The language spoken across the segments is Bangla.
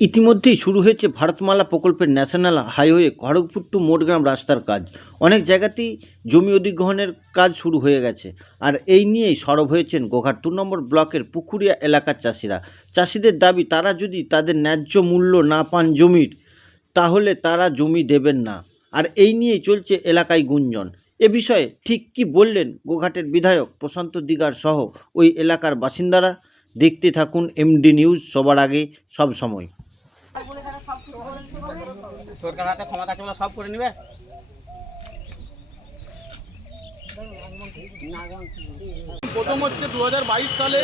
ইতিমধ্যেই শুরু হয়েছে ভারতমালা প্রকল্পের ন্যাশনাল হাইওয়ে খড়গপুর টু মোটগ্রাম রাস্তার কাজ। অনেক জায়গাতেই জমি অধিগ্রহণের কাজ শুরু হয়ে গেছে। আর এই নিয়েই সরব হয়েছেন গোঘাট 2 নম্বর ব্লকের পুকুরিয়া এলাকার চাষিরা। চাষিদের দাবি, তারা যদি তাদের ন্যায্য মূল্য না পান জমির, তাহলে তারা জমি দেবেন না। আর এই নিয়েই চলছে এলাকায় গুঞ্জন। এ বিষয়ে ঠিক কী বললেন গোঘাটের বিধায়ক প্রশান্ত দিগার সহ ওই এলাকার বাসিন্দারা? দেখতে থাকুন এমডি নিউজ, সবার আগে সব সময়। সরকার হাতে ক্ষমতা আছে বলে সব করে নেবে। প্রথম হচ্ছে 2022 সালে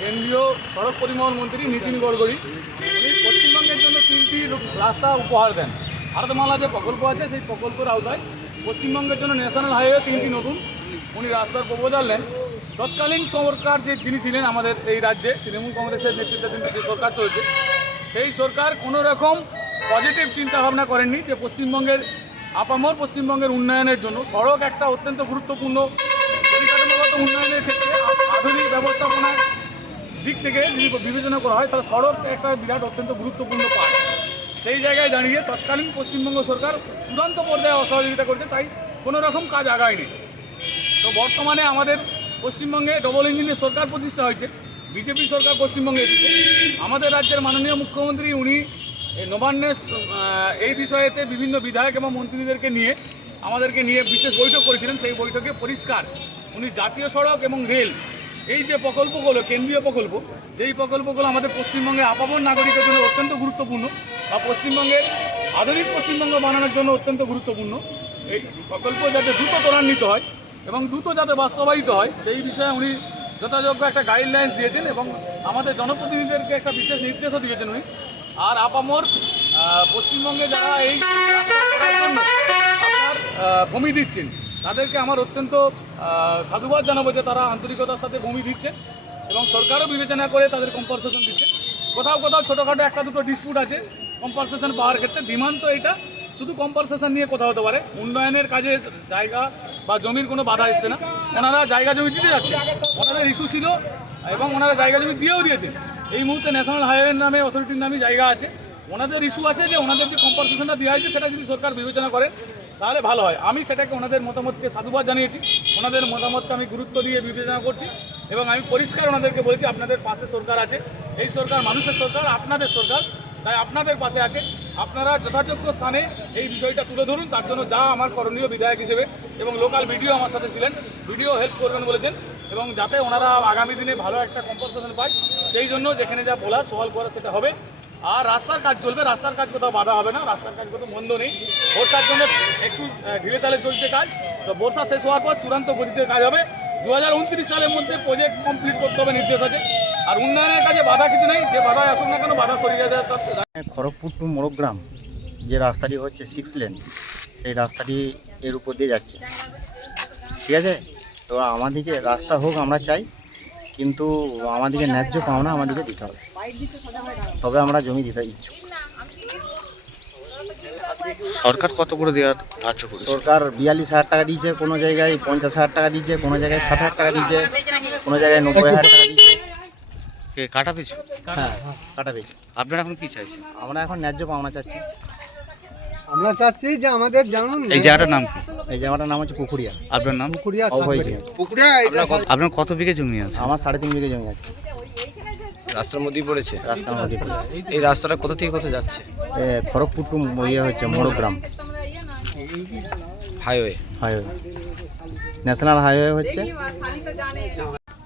কেন্দ্রীয় সড়ক পরিবহন মন্ত্রী নীতিন গডকরি উনি পশ্চিমবঙ্গের জন্য 3টি রাস্তা উপহার দেন। ভারতমালা যে প্রকল্প আছে সেই প্রকল্পের আওতায় পশ্চিমবঙ্গের জন্য ন্যাশনাল হাইওয়ে 3টি নতুন উনি রাস্তার প্রপোজাল দেন। তৎকালীন সরকার যিনি ছিলেন আমাদের এই রাজ্যে, তৃণমূল কংগ্রেসের নেতৃত্বাধীন যে সরকার চলছে, সেই সরকার কোনো রকম পজিটিভ চিন্তাভাবনা করেননি যে পশ্চিমবঙ্গের আপামর পশ্চিমবঙ্গের উন্নয়নের জন্য সড়ক একটা অত্যন্ত গুরুত্বপূর্ণ পরিকাঠামোগত উন্নয়নের ক্ষেত্রে আধুনিক ব্যবস্থাপনার দিক থেকে যদি বিবেচনা করা হয় তাহলে সড়ক একটা বিরাট অত্যন্ত গুরুত্বপূর্ণ পার্ট। সেই জায়গায় দাঁড়িয়ে তৎকালীন পশ্চিমবঙ্গ সরকার চূড়ান্ত পর্যায়ে অসহযোগিতা করতে, তাই কোনো রকম কাজ আগায়নি। তো বর্তমানে আমাদের পশ্চিমবঙ্গে ডবল ইঞ্জিনের সরকার প্রতিষ্ঠা হয়েছে, বিজেপি সরকার পশ্চিমবঙ্গে এসেছে। আমাদের রাজ্যের মাননীয় মুখ্যমন্ত্রী উনি নবান্নের এই বিষয়েতে বিভিন্ন বিধায়ক এবং মন্ত্রীদেরকে নিয়ে আমাদেরকে নিয়ে বিশেষ বৈঠক করেছিলেন। সেই বৈঠকে পরিষ্কার উনি জাতীয় সড়ক এবং রেল এই যে প্রকল্পগুলো, কেন্দ্রীয় প্রকল্প, যেই প্রকল্পগুলো আমাদের পশ্চিমবঙ্গে আপামর নাগরিকের জন্য অত্যন্ত গুরুত্বপূর্ণ বা পশ্চিমবঙ্গের আধুনিক পশ্চিমবঙ্গ বানানোর জন্য অত্যন্ত গুরুত্বপূর্ণ, এই প্রকল্প যাতে দ্রুত ত্বরান্বিত হয় এবং দ্রুত যাতে বাস্তবায়িত হয় সেই বিষয়ে উনি যথাযোগ্য একটা গাইডলাইন্স দিয়েছেন এবং আমাদের জনপ্রতিনিধিদেরকে একটা বিশেষ নির্দেশও দিয়েছেন উনি। আর আপামর পশ্চিমবঙ্গে যারা এই জন্য আপনার ভূমি দিচ্ছেন তাদেরকে আমার অত্যন্ত সাধুবাদ জানাবো যে তারা আন্তরিকতার সাথে ভূমি দিচ্ছেন এবং সরকারও বিবেচনা করে তাদের কম্পানসেশন দিচ্ছে। কোথাও কোথাও ছোটোখাটো একটা দুটো ডিসপুট আছে কম্পানসেশন পাওয়ার ক্ষেত্রে, ডিমান্ড তো এটা শুধু কম্পানসেশন নিয়ে কোথাও হতে পারে, উন্নয়নের কাজে জায়গা বা জমির কোনো বাধা এসছে না। ওনারা জায়গা জমি দিতে যাচ্ছে, ওনাদের ইস্যু ছিল এবং ওনারা জায়গা জমি দিয়েও দিয়েছেন। এই মুহূর্তে ন্যাশনাল হাইওয়ে নামে অথরিটির নামে জায়গা আছে, ওনাদের ইস্যু আছে যে ওনাদের যে কম্পানসেশনটা দেওয়া হয়েছে সেটা যদি সরকার বিবেচনা করে তাহলে ভালো হয়। আমি সেটাকে ওনাদের মতামতকে সাধুবাদ জানিয়েছি, ওনাদের মতামতকে আমি গুরুত্ব দিয়ে বিবেচনা করছি এবং আমি পরিষ্কার ওনাদেরকে বলেছি আপনাদের পাশে সরকার আছে, এই সরকার মানুষের সরকার, আপনাদের সরকার, তাই আপনাদের পাশে আছে। আপনারা যথাযোগ্য স্থানে এই বিষয়টা তুলে ধরুন, তার জন্য যা আমার করণীয় বিধায়ক হিসেবে এবং লোকাল ভিডিও আমার সাথে ছিলেন, ভিডিও হেল্প করবেন বলেছেন এবং যাতে ওনারা আগামী দিনে ভালো একটা কম্পনসেশন পায় সেই জন্য যেখানে যা বলা সওয়াল করা সেটা হবে। আর রাস্তার কাজ চলবে, রাস্তার কাজ কোথাও বাধা হবে না, রাস্তার কাজ কোথাও বন্ধ নেই। বর্ষার জন্য একটু ঢিলে তালে চলছে কাজ, তো বর্ষা শেষ হওয়ার পর চূড়ান্ত গতিতে কাজ হবে। 2029 সালের মধ্যে প্রজেক্ট কমপ্লিট করতে হবে নির্দেশ আছে। আর উন্নয়নের কাজে বাধা কিছু নেই, যে বাধা আসুক না কেন বাধা সরিয়ে যায়। খড়গপুর টু মোটগ্রাম যে রাস্তাটি হচ্ছে 6 লেন, সেই রাস্তাটি এর উপর দিয়ে যাচ্ছে, ঠিক আছে? তো আমাদেরকে রাস্তা হোক আমরা চাই, কিন্তু আমাদেরকে ন্যায্য পাওনা আমাদেরকে দিতে হবে, তবে আমরা জমি দিতে ইচ্ছুক। সরকার কত করে দেওয়ার ধার্য করেছে? সরকার 42,000 টাকা দিচ্ছে, কোনো জায়গায় 50,000 টাকা দিচ্ছে, কোনো জায়গায় 60,000 টাকা দিচ্ছে, কোনো জায়গায় 90,000 টাকা দিচ্ছে। কাটা পিছু? হ্যাঁ, কাটা পেয়েছে। আপনারা এখন কি চাইছেন? আমরা এখন ন্যায্য পাওনা চাচ্ছি। আমরা চাচ্ছি যে আমাদের যেমন এই জায়গাটার নাম কি? এই জায়গাটার নাম হচ্ছে পুকুরিয়া। আপনার নাম? পুকুরিয়া অভয়জি। আপনার কত বিঘে জমি আছে? আমার 3.5 বিঘে জমি আছে। রাস্তার মধ্যেই পড়েছে। রাস্তার মধ্যে এই রাস্তাটা কোথা থেকে কোথায় যাচ্ছে? খড়গপুর টু হচ্ছে মোটগ্রাম হাইওয়ে। হাইওয়ে, ন্যাশনাল হাইওয়ে হচ্ছে।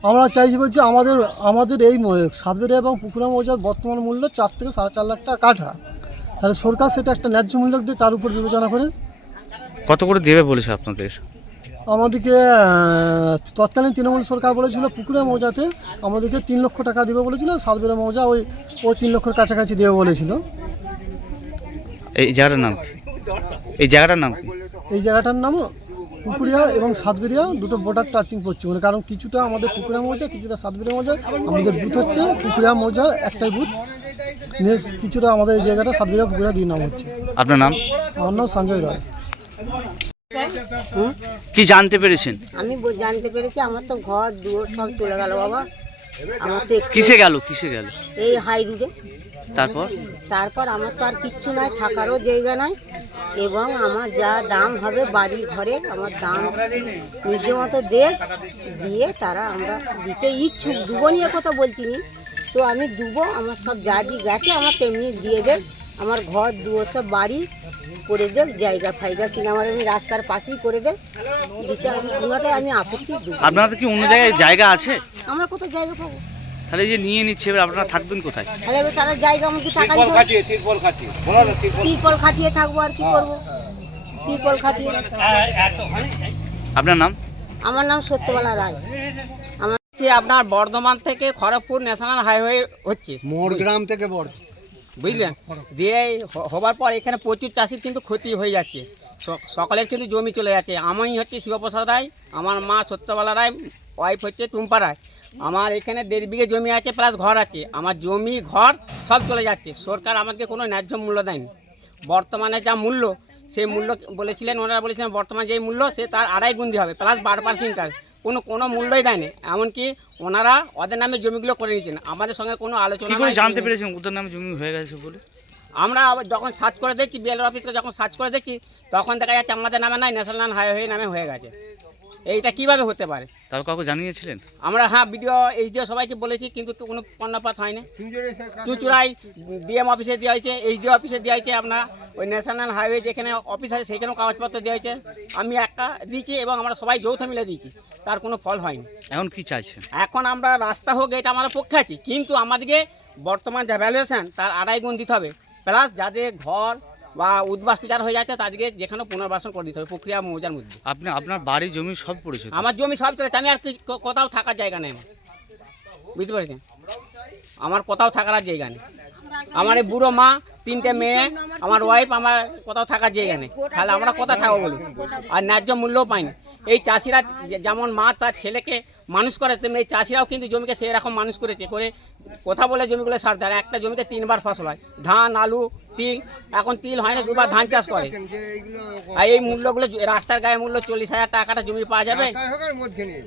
আমরা চাইছি বলছি আমাদের এই সাতবেড়িয়া এবং পুকুরা মৌজার বর্তমান মূল্য 4 থেকে 4.5 লাখ টাকা কাঠা। তাহলে সরকার সেটা একটা ন্যায্য মূল্য দিয়ে তার উপর বিবেচনা করে কত করে দেবে বলেছে আপনাদের? আমাদেরকে তৎকালীন তৃণমূল সরকার বলেছিল পুকুরা মৌজাতে আমাদেরকে 3 লক্ষ টাকা দেবে বলেছিল, সাতবেড়িয়া মৌজা ওই 3 লক্ষের কাছাকাছি দেবে বলেছিল। এই জায়গাটার নাম কি? এই জায়গাটার নাম কি? এই জায়গাটার নাম পুকুরিয়া এবং সাতবেড়িয়া, দুটো বর্ডার টাচিং করছে, মানে কারণ কিছুটা আমাদের পুকুরিয়া মৌজা, কিছুটা সাতবেড়িয়া মৌজা। আমাদের বুথ হচ্ছে পুকুরিয়া মৌজার একটাই বুথ, কিছুটা আমাদের এই জায়গাটা সাতবেড়িয়া পুকুরিয়া 2 নাম হচ্ছে। আপনার নাম? আমার নাম সঞ্জয় রায়। কি জানতে পেরেছেন? আমি জানতে পেরেছি আমার তো ঘর দুয়ার সব চলে গেল বাবা, আমার তো একটু কিসে গেল এই হাই রোডে। তারপর আমার তো আর কিচ্ছু নাই, থাকারও জায়গা নাই, এবং আমার যা দাম হবে বাড়ি ঘরে আমার দাম নিজে মতো দিয়ে তারা আমরা দিতে ইচ্ছুক, দুবো নিয়ে কথা বলছি নি, তো আমি দুবো, আমার সব যা গেছে আমার তেমনি দিয়ে দেব, আমার ঘর দুয়ার সব বাড়ি করে দেব, জায়গা ফাইগা কিনে আমার আমি রাস্তার পাশেই করে দেব, দিতে আমি কোনোটাই আমি আপত্তি দেবো। আপনাদের কি অন্য জায়গায় জায়গা আছে? আমরা কোথাও জায়গা পাবো? তাহলে যে নিয়ে নিচ্ছে এবার আপনারা থাকবেন কোথায়? তাহলে এবার তারা জায়গা আমাকে টাকা দিতে হবে। তিরপল খাটিয়ে থাকবো, আর কি করবো, তিরপল খাটিয়ে। আপনার নাম? আমার নাম সত্যবালা রায়। আপনার বর্ধমান থেকে খড়গপুর ন্যাশনাল হাইওয়ে হচ্ছে মোড়গ্রাম থেকে বড় বুঝলেন, দিয়ে হবার পর এখানে প্রচুর চাষির কিন্তু ক্ষতি হয়ে যাচ্ছে, সকলের কিন্তু জমি চলে যাচ্ছে। আমি হচ্ছে শিবপ্রসাদ রায়, আমার মা সত্যবালা রায়, ওয়াইফ হচ্ছে টুম্পা রায়। আমার এখানে 1.5 বিঘে জমি আছে, প্লাস ঘর আছে, আমার জমি ঘর সব চলে যাচ্ছে। সরকার আমাদেরকে কোনো ন্যায্য মূল্য দেয়নি। বর্তমানে যা মূল্য, সেই মূল্য বলেছিলেন, ওনারা বলেছিলেন বর্তমানে যেই মূল্য সে তার 2.5 গুণ দিয়ে হবে, প্লাস 12% ইন্টারেস্ট, কোনো মূল্যই দেয়নি। এমনকি ওনারা ওদের নামে জমিগুলো করে নিচ্ছেন, আমাদের সঙ্গে কোনো আলোচনা কি করে নাই। জানতে পেরেছেন ওদের নামে জমি হয়ে গেছে বলে? আমরা যখন সার্চ করে দেখি, বিএলআর অফিসে যখন সার্চ করে দেখি, তখন দেখা যাচ্ছে আমাদের নামে নাই, ন্যাশনাল হাইওয়ে নামে হয়ে গেছে। এইটা কিভাবে হতে পারে? তার কাউকে জানিয়েছিলেন? আমরা বিডিও এইচডিও সবাইকে বলেছি, কিন্তু কোনো কর্ণপাত হয় না। চুচুড়াই ডিএম অফিসে দেওয়া হয়েছে, এইচডিও অফিসে দেওয়া হয়েছে, আপনার ওই ন্যাশনাল হাইওয়ে যেখানে অফিস আছে সেখানেও কাগজপত্র দেওয়া হয়েছে। আমি একটা দিয়েছি এবং আমরা সবাই যৌথ মিলে দিয়েছি, তার কোনো ফল হয়নি। এখন কি চাইছেন? এখন আমরা রাস্তা হোক, এটা আমার পক্ষে আছি, কিন্তু আমাদেরকে বর্তমান যা ভ্যালুয়েশন তার 2.5 গুণ দিতে হবে, প্লাস যাদের ঘর বা উদ্বাস্তি যারা হয়ে যাচ্ছে তাদেরকে যেখানে পুনর্বাসন করে দিতে হবে প্রক্রিয়া মৌজার মধ্যে। আপনার বাড়ি জমি সব পড়েছে? আমার জমি সব চলে, আমি আর কোথাও থাকার জায়গা নেই, বুঝতে পেরেছেন, আমার কোথাও থাকার আর জায়গা নেই। আমার এই বুড়ো মা, 3টে মেয়ে, আমার ওয়াইফ, আমার কোথাও থাকার জায়গা নেই, তাহলে আমরা কোথায় থাকবো বলুন? আর ন্যায্য মূল্যও পাইনি। এই চাষিরা যেমন মা তার ছেলেকে মানুষ করে, তেমনি এই চাষিরাও কিন্তু জমিকে সেই রকম মানুষ করেছে, করে কথা বলে জমিগুলো সার দেয়। একটা জমিতে 3বার ফসল হয়, ধান, আলু, তিল। এখন তিল হয় না, 2বার ধান চাষ করে। আর এই মূল্যগুলো রাস্তার গায়ে মূল্য 40,000 টাকাটা জমি পাওয়া যাবে,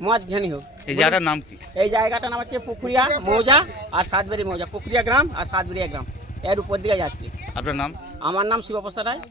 মধ্যখানি হোক। এই জায়গাটার নাম কি? এই জায়গাটার নাম হচ্ছে পুকুরিয়া মৌজা আর সাতবেরি মৌজা, পুকুরিয়া গ্রাম আর সাতবেরিয়া গ্রাম, এর উপর দিকে যাচ্ছে। আপনার নাম? আমার নাম শিবপ্রসাদ রায়।